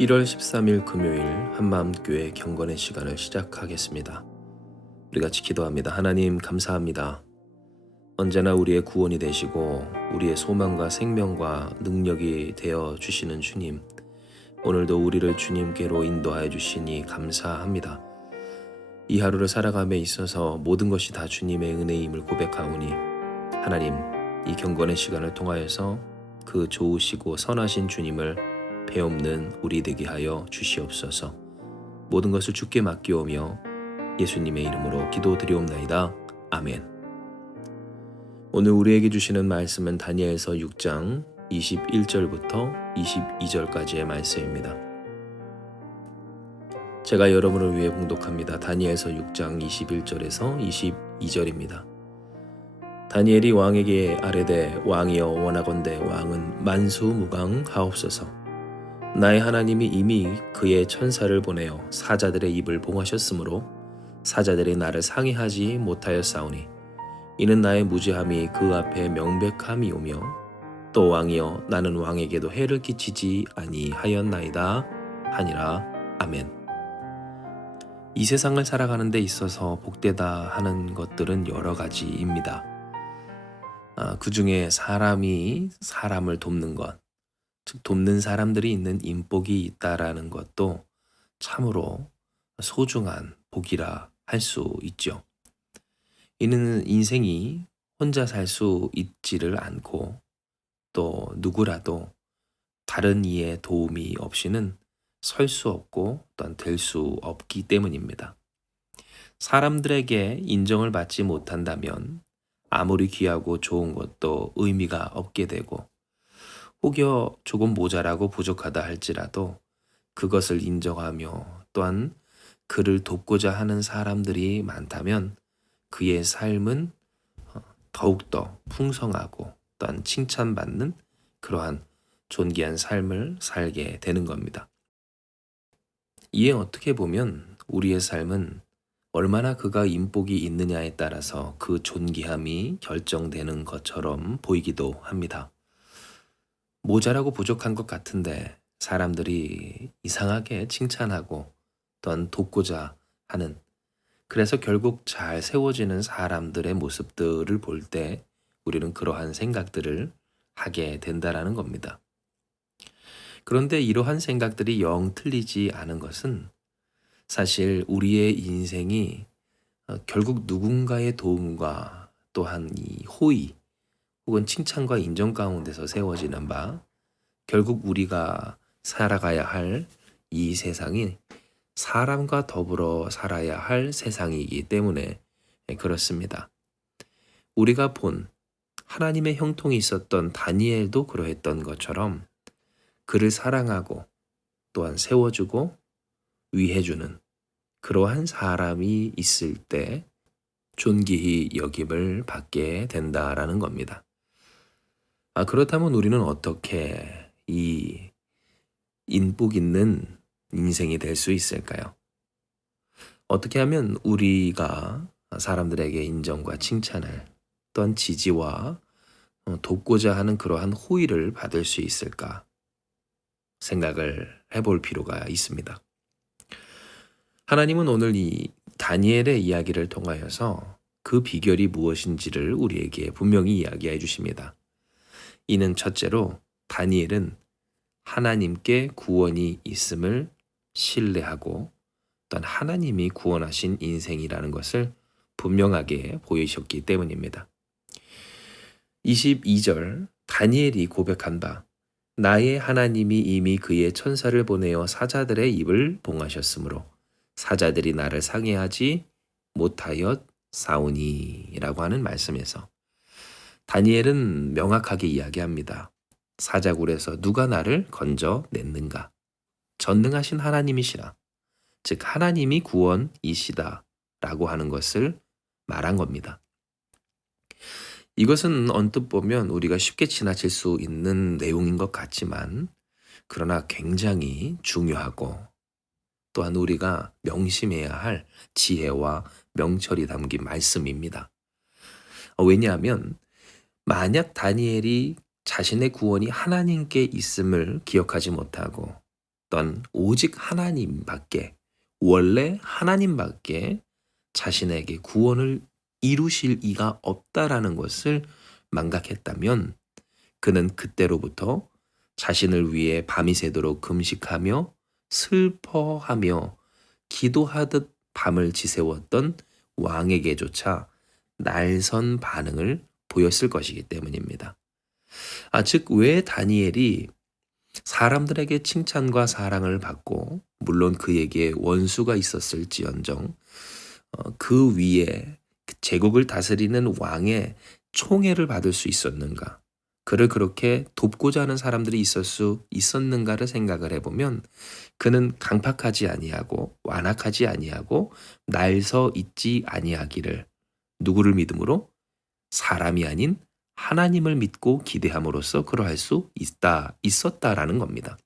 1월 13일 금요일 한마음교회 경건의 시간을 시작하겠습니다. 우리 같이 기도합니다. 하나님 감사합니다. 언제나 우리의 구원이 되시고 우리의 소망과 생명과 능력이 되어 주시는 주님, 오늘도 우리를 주님께로 인도하여 주시니 감사합니다. 이 하루를 살아감에 있어서 모든 것이 다 주님의 은혜임을 고백하오니 하나님, 이 경건의 시간을 통하여서 그 좋으시고 선하신 주님을 배움는 우리 되게 하여 주시옵소서. 모든 것을 주께 맡기오며 예수님의 이름으로 기도드리옵나이다. 아멘. 오늘 우리에게 주시는 말씀은 다니엘서 6장 21절부터 22절까지의 말씀입니다. 제가 여러분을 위해 봉독합니다. 다니엘서 6장 21절에서 22절입니다. 다니엘이 왕에게 아뢰되 왕이여 원하건대 왕은 만수무강하옵소서. 나의 하나님이 이미 그의 천사를 보내어 사자들의 입을 봉하셨으므로 사자들이 나를 상해하지 못하였사오니 이는 나의 무죄함이 그 앞에 명백함이오며 또 왕이여 나는 왕에게도 해를 끼치지 아니하였나이다 하니라. 아멘. 이 세상을 살아가는 데 있어서 복되다 하는 것들은 여러 가지입니다. 그 중에 사람이 사람을 돕는 것, 즉 돕는 사람들이 있는 인복이 있다라는 것도 참으로 소중한 복이라 할 수 있죠. 이는 인생이 혼자 살 수 있지를 않고 또 누구라도 다른 이의 도움이 없이는 설 수 없고 또한 될 수 없기 때문입니다. 사람들에게 인정을 받지 못한다면 아무리 귀하고 좋은 것도 의미가 없게 되고 혹여 조금 모자라고 부족하다 할지라도 그것을 인정하며 또한 그를 돕고자 하는 사람들이 많다면 그의 삶은 더욱더 풍성하고 또한 칭찬받는 그러한 존귀한 삶을 살게 되는 겁니다. 이에 어떻게 보면 우리의 삶은 얼마나 그가 인복이 있느냐에 따라서 그 존귀함이 결정되는 것처럼 보이기도 합니다. 모자라고 부족한 것 같은데 사람들이 이상하게 칭찬하고 또한 돕고자 하는, 그래서 결국 잘 세워지는 사람들의 모습들을 볼 때 우리는 그러한 생각들을 하게 된다라는 겁니다. 그런데 이러한 생각들이 영 틀리지 않은 것은 사실 우리의 인생이 결국 누군가의 도움과 또한 이 호의 혹은 칭찬과 인정 가운데서 세워지는 바, 결국 우리가 살아가야 할 이 세상이 사람과 더불어 살아야 할 세상이기 때문에 그렇습니다. 우리가 본 하나님의 형통이 있었던 다니엘도 그러했던 것처럼 그를 사랑하고 또한 세워주고 위해주는 그러한 사람이 있을 때 존귀히 여김을 받게 된다라는 겁니다. 그렇다면 우리는 어떻게 이 인복 있는 인생이 될 수 있을까요? 어떻게 하면 우리가 사람들에게 인정과 칭찬을 또한 지지와 돕고자 하는 그러한 호의를 받을 수 있을까 생각을 해볼 필요가 있습니다. 하나님은 오늘 이 다니엘의 이야기를 통하여서 그 비결이 무엇인지를 우리에게 분명히 이야기해 주십니다. 이는 첫째로 다니엘은 하나님께 구원이 있음을 신뢰하고 또한 하나님이 구원하신 인생이라는 것을 분명하게 보이셨기 때문입니다. 22절 다니엘이 고백한 바 나의 하나님이 이미 그의 천사를 보내어 사자들의 입을 봉하셨으므로 사자들이 나를 상해하지 못하였사오니 라고 하는 말씀에서 다니엘은 명확하게 이야기합니다. 사자굴에서 누가 나를 건져냈는가? 전능하신 하나님이시라. 즉 하나님이 구원이시다 라고 하는 것을 말한 겁니다. 이것은 언뜻 보면 우리가 쉽게 지나칠 수 있는 내용인 것 같지만 그러나 굉장히 중요하고 또한 우리가 명심해야 할 지혜와 명철이 담긴 말씀입니다. 왜냐하면 만약 다니엘이 자신의 구원이 하나님께 있음을 기억하지 못하고 또한 오직 하나님밖에, 원래 하나님밖에 자신에게 구원을 이루실 이가 없다라는 것을 망각했다면 그는 그때로부터 자신을 위해 밤이 새도록 금식하며 슬퍼하며 기도하듯 밤을 지새웠던 왕에게조차 날선 반응을 보였을 것이기 때문입니다. 즉 왜 다니엘이 사람들에게 칭찬과 사랑을 받고 물론 그에게 원수가 있었을지언정 그 위에 제국을 다스리는 왕의 총애를 받을 수 있었는가? 그를 그렇게 돕고자 하는 사람들이 있을 수 있었는가를 생각을 해보면 그는 강팍하지 아니하고 완악하지 아니하고 날서 있지 아니하기를 누구를 믿음으로? 사람이 아닌 하나님을 믿고 기대함으로써 그러할 수 있었다라는 겁니다.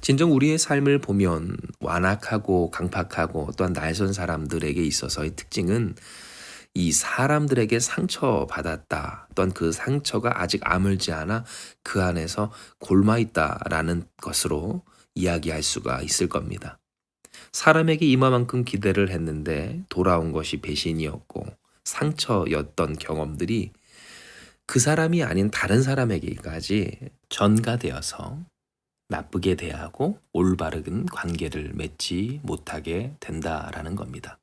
진정 우리의 삶을 보면 완악하고 강팍하고 또한 날선 사람들에게 있어서의 특징은 이 사람들에게 상처받았다. 또한 그 상처가 아직 아물지 않아 그 안에서 골마있다라는 것으로 이야기할 수가 있을 겁니다. 사람에게 이만큼 기대를 했는데 돌아온 것이 배신이었고 상처였던 경험들이 그 사람이 아닌 다른 사람에게까지 전가되어서 나쁘게 대하고 올바른 관계를 맺지 못하게 된다라는 겁니다.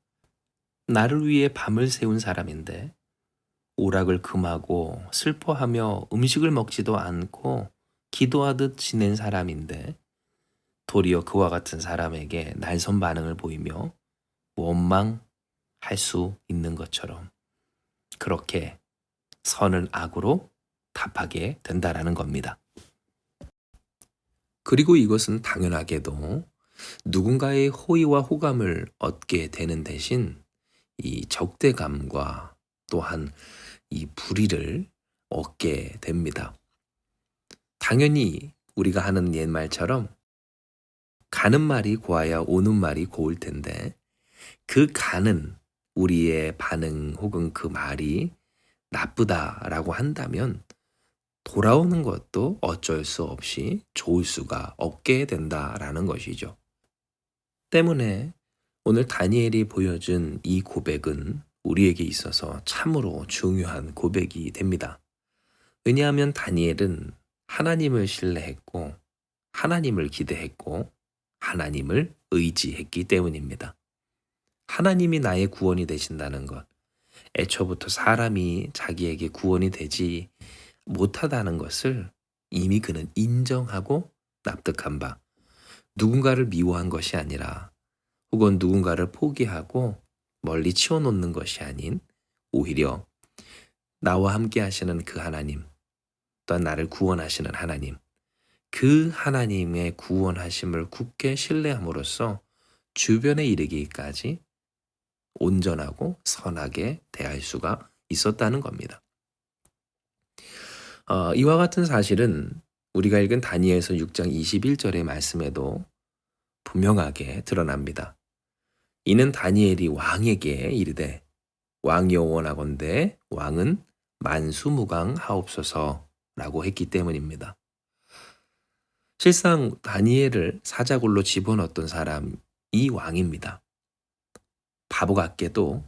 나를 위해 밤을 새운 사람인데 오락을 금하고 슬퍼하며 음식을 먹지도 않고 기도하듯 지낸 사람인데 도리어 그와 같은 사람에게 날선 반응을 보이며 원망할 수 있는 것처럼 그렇게 선을 악으로 답하게 된다라는 겁니다. 그리고 이것은 당연하게도 누군가의 호의와 호감을 얻게 되는 대신 이 적대감과 또한 이 불의를 얻게 됩니다. 당연히 우리가 하는 옛말처럼 가는 말이 고와야 오는 말이 고울 텐데 그 가는 우리의 반응 혹은 그 말이 나쁘다라고 한다면 돌아오는 것도 어쩔 수 없이 좋을 수가 없게 된다라는 것이죠. 때문에 오늘 다니엘이 보여준 이 고백은 우리에게 있어서 참으로 중요한 고백이 됩니다. 왜냐하면 다니엘은 하나님을 신뢰했고 하나님을 기대했고 하나님을 의지했기 때문입니다. 하나님이 나의 구원이 되신다는 것, 애초부터 사람이 자기에게 구원이 되지 못하다는 것을 이미 그는 인정하고 납득한 바, 누군가를 미워한 것이 아니라 혹은 누군가를 포기하고 멀리 치워놓는 것이 아닌 오히려 나와 함께 하시는 그 하나님, 또한 나를 구원하시는 하나님, 그 하나님의 구원하심을 굳게 신뢰함으로써 주변에 이르기까지 온전하고 선하게 대할 수가 있었다는 겁니다. 이와 같은 사실은 우리가 읽은 다니엘서 6장 21절의 말씀에도 분명하게 드러납니다. 이는 다니엘이 왕에게 이르되 왕이여 원하건대 왕은 만수무강하옵소서라고 했기 때문입니다. 실상 다니엘을 사자굴로 집어넣었던 사람이 왕입니다. 바보 같게도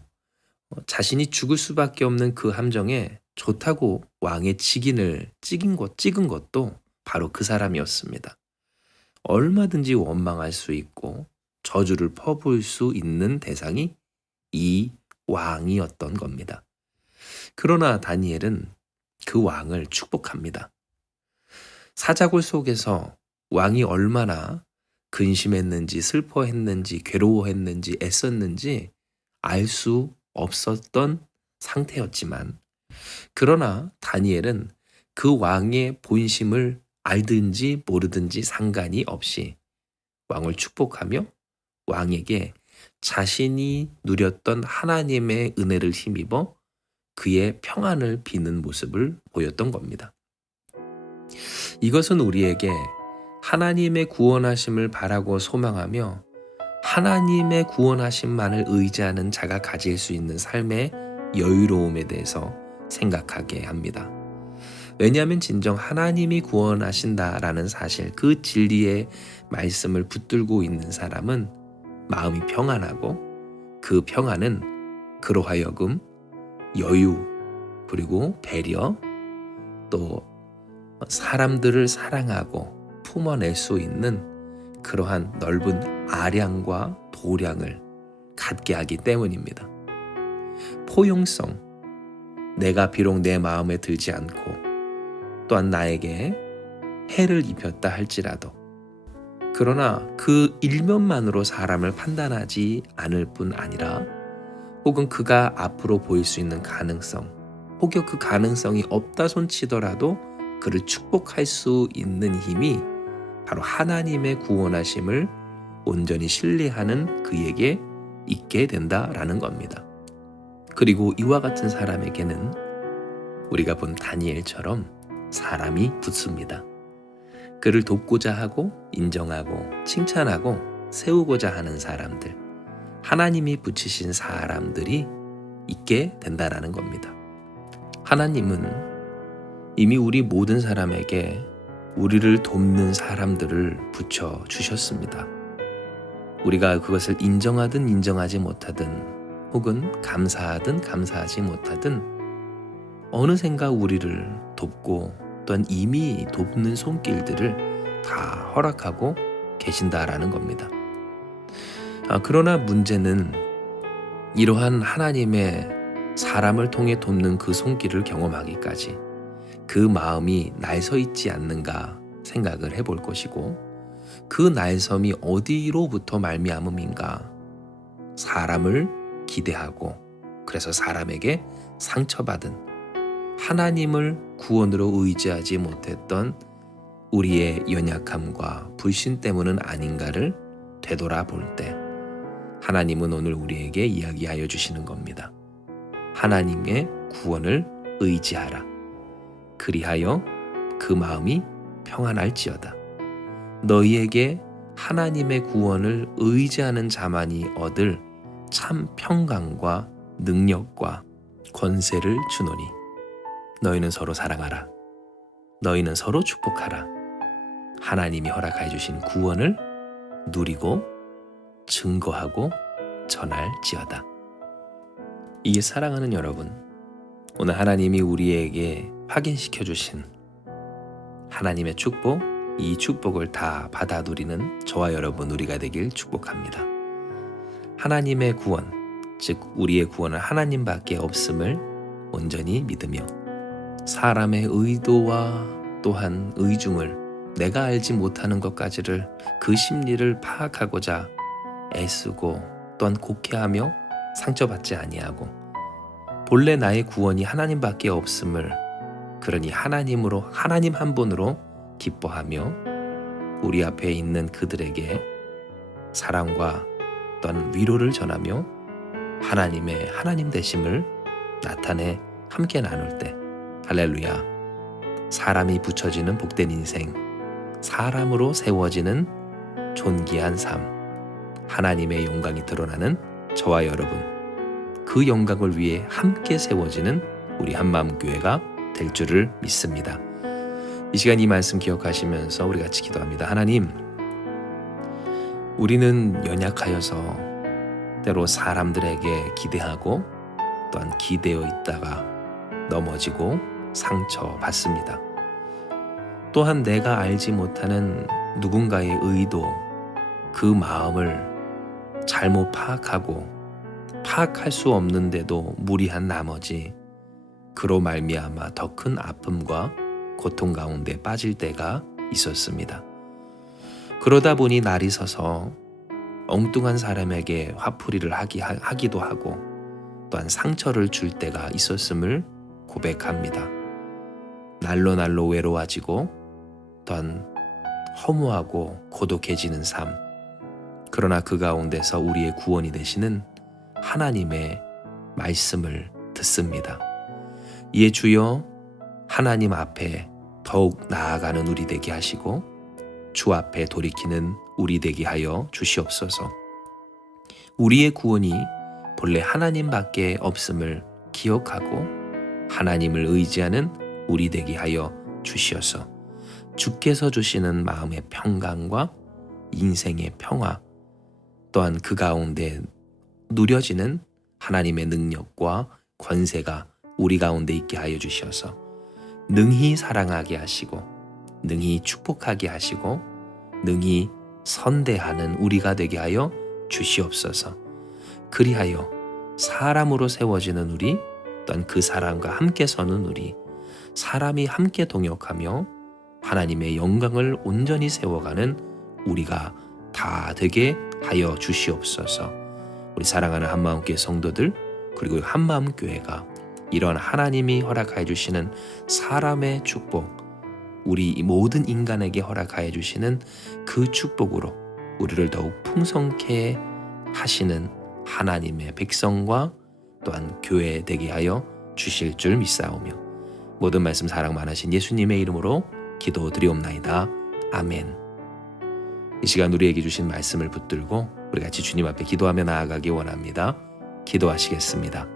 자신이 죽을 수밖에 없는 그 함정에 좋다고 왕의 직인을 찍은 것도 바로 그 사람이었습니다. 얼마든지 원망할 수 있고 저주를 퍼부을 수 있는 대상이 이 왕이었던 겁니다. 그러나 다니엘은 그 왕을 축복합니다. 사자굴 속에서 왕이 얼마나 근심했는지 슬퍼했는지 괴로워했는지 애썼는지 알 수 없었던 상태였지만 그러나 다니엘은 그 왕의 본심을 알든지 모르든지 상관이 없이 왕을 축복하며 왕에게 자신이 누렸던 하나님의 은혜를 힘입어 그의 평안을 비는 모습을 보였던 겁니다. 이것은 우리에게 하나님의 구원하심을 바라고 소망하며 하나님의 구원하심만을 의지하는 자가 가질 수 있는 삶의 여유로움에 대해서 생각하게 합니다. 왜냐하면 진정 하나님이 구원하신다라는 사실, 그 진리의 말씀을 붙들고 있는 사람은 마음이 평안하고, 그 평안은 그로 하여금 여유, 그리고 배려, 또 사람들을 사랑하고 품어낼 수 있는 그러한 넓은 아량과 도량을 갖게 하기 때문입니다. 포용성, 내가 비록 내 마음에 들지 않고 또한 나에게 해를 입혔다 할지라도, 그러나 그 일면만으로 사람을 판단하지 않을 뿐 아니라 혹은 그가 앞으로 보일 수 있는 가능성, 혹여 그 가능성이 없다 손치더라도 그를 축복할 수 있는 힘이 바로 하나님의 구원하심을 온전히 신뢰하는 그에게 있게 된다라는 겁니다. 그리고 이와 같은 사람에게는 우리가 본 다니엘처럼 사람이 붙습니다. 그를 돕고자 하고 인정하고 칭찬하고 세우고자 하는 사람들, 하나님이 붙이신 사람들이 있게 된다라는 겁니다. 하나님은 이미 우리 모든 사람에게 우리를 돕는 사람들을 붙여주셨습니다. 우리가 그것을 인정하든 인정하지 못하든, 혹은 감사하든 감사하지 못하든 어느샌가 우리를 돕고 또한 이미 돕는 손길들을 다 허락하고 계신다라는 겁니다. 그러나 문제는 이러한 하나님의 사람을 통해 돕는 그 손길을 경험하기까지 그 마음이 날서 있지 않는가 생각을 해볼 것이고, 그 날섬이 어디로부터 말미암음인가? 사람을 기대하고, 그래서 사람에게 상처받은, 하나님을 구원으로 의지하지 못했던 우리의 연약함과 불신 때문은 아닌가를 되돌아볼 때 하나님은 오늘 우리에게 이야기하여 주시는 겁니다. 하나님의 구원을 의지하라. 그리하여 그 마음이 평안할지어다. 너희에게 하나님의 구원을 의지하는 자만이 얻을 참 평강과 능력과 권세를 주노니 너희는 서로 사랑하라. 너희는 서로 축복하라. 하나님이 허락하여 주신 구원을 누리고 증거하고 전할지어다. 이게 사랑하는 여러분, 오늘 하나님이 우리에게 확인시켜 주신 하나님의 축복, 이 축복을 다 받아 누리는 저와 여러분 우리가 되길 축복합니다. 하나님의 구원, 즉 우리의 구원은 하나님밖에 없음을 온전히 믿으며 사람의 의도와 또한 의중을, 내가 알지 못하는 것까지를, 그 심리를 파악하고자 애쓰고 또한 곡해하며 상처받지 아니하고, 본래 나의 구원이 하나님밖에 없음을, 그러니 하나님으로, 하나님 한 분으로 기뻐하며 우리 앞에 있는 그들에게 사랑과 또한 위로를 전하며 하나님의 하나님 되심을 나타내 함께 나눌 때, 할렐루야, 사람이 붙여지는 복된 인생, 사람으로 세워지는 존귀한 삶, 하나님의 영광이 드러나는 저와 여러분, 그 영광을 위해 함께 세워지는 우리 한마음교회가 될 줄을 믿습니다. 이 시간 이 말씀 기억하시면서 우리 같이 기도합니다. 하나님, 우리는 연약하여서 때로 사람들에게 기대하고 또한 기대어 있다가 넘어지고 상처받습니다. 또한 내가 알지 못하는 누군가의 의도, 그 마음을 잘못 파악하고 파악할 수 없는데도 무리한 나머지 그로 말미암아 더 큰 아픔과 고통 가운데 빠질 때가 있었습니다. 그러다 보니 날이 서서 엉뚱한 사람에게 화풀이를 하기도 하고 또한 상처를 줄 때가 있었음을 고백합니다. 날로 외로워지고 또한 허무하고 고독해지는 삶, 그러나 그 가운데서 우리의 구원이 되시는 하나님의 말씀을 듣습니다. 이에 주여 하나님 앞에 더욱 나아가는 우리 되게 하시고 주 앞에 돌이키는 우리 되게 하여 주시옵소서. 우리의 구원이 본래 하나님밖에 없음을 기억하고 하나님을 의지하는 우리 되게 하여 주시어서 주께서 주시는 마음의 평강과 인생의 평화, 또한 그 가운데 누려지는 하나님의 능력과 권세가 우리 가운데 있게 하여 주셔서 능히 사랑하게 하시고 능히 축복하게 하시고 능히 선대하는 우리가 되게 하여 주시옵소서. 그리하여 사람으로 세워지는 우리, 또한 그 사람과 함께 서는 우리, 사람이 함께 동역하며 하나님의 영광을 온전히 세워가는 우리가 다 되게 하여 주시옵소서. 우리 사랑하는 한마음교회 성도들, 그리고 한마음교회가 이런 하나님이 허락하여 주시는 사람의 축복, 우리 모든 인간에게 허락하여 주시는 그 축복으로 우리를 더욱 풍성케 하시는 하나님의 백성과 또한 교회 되게 하여 주실 줄 믿사오며 모든 말씀 사랑 많으신 예수님의 이름으로 기도드리옵나이다. 아멘. 이 시간 우리에게 주신 말씀을 붙들고 우리 같이 주님 앞에 기도하며 나아가기 원합니다. 기도하시겠습니다.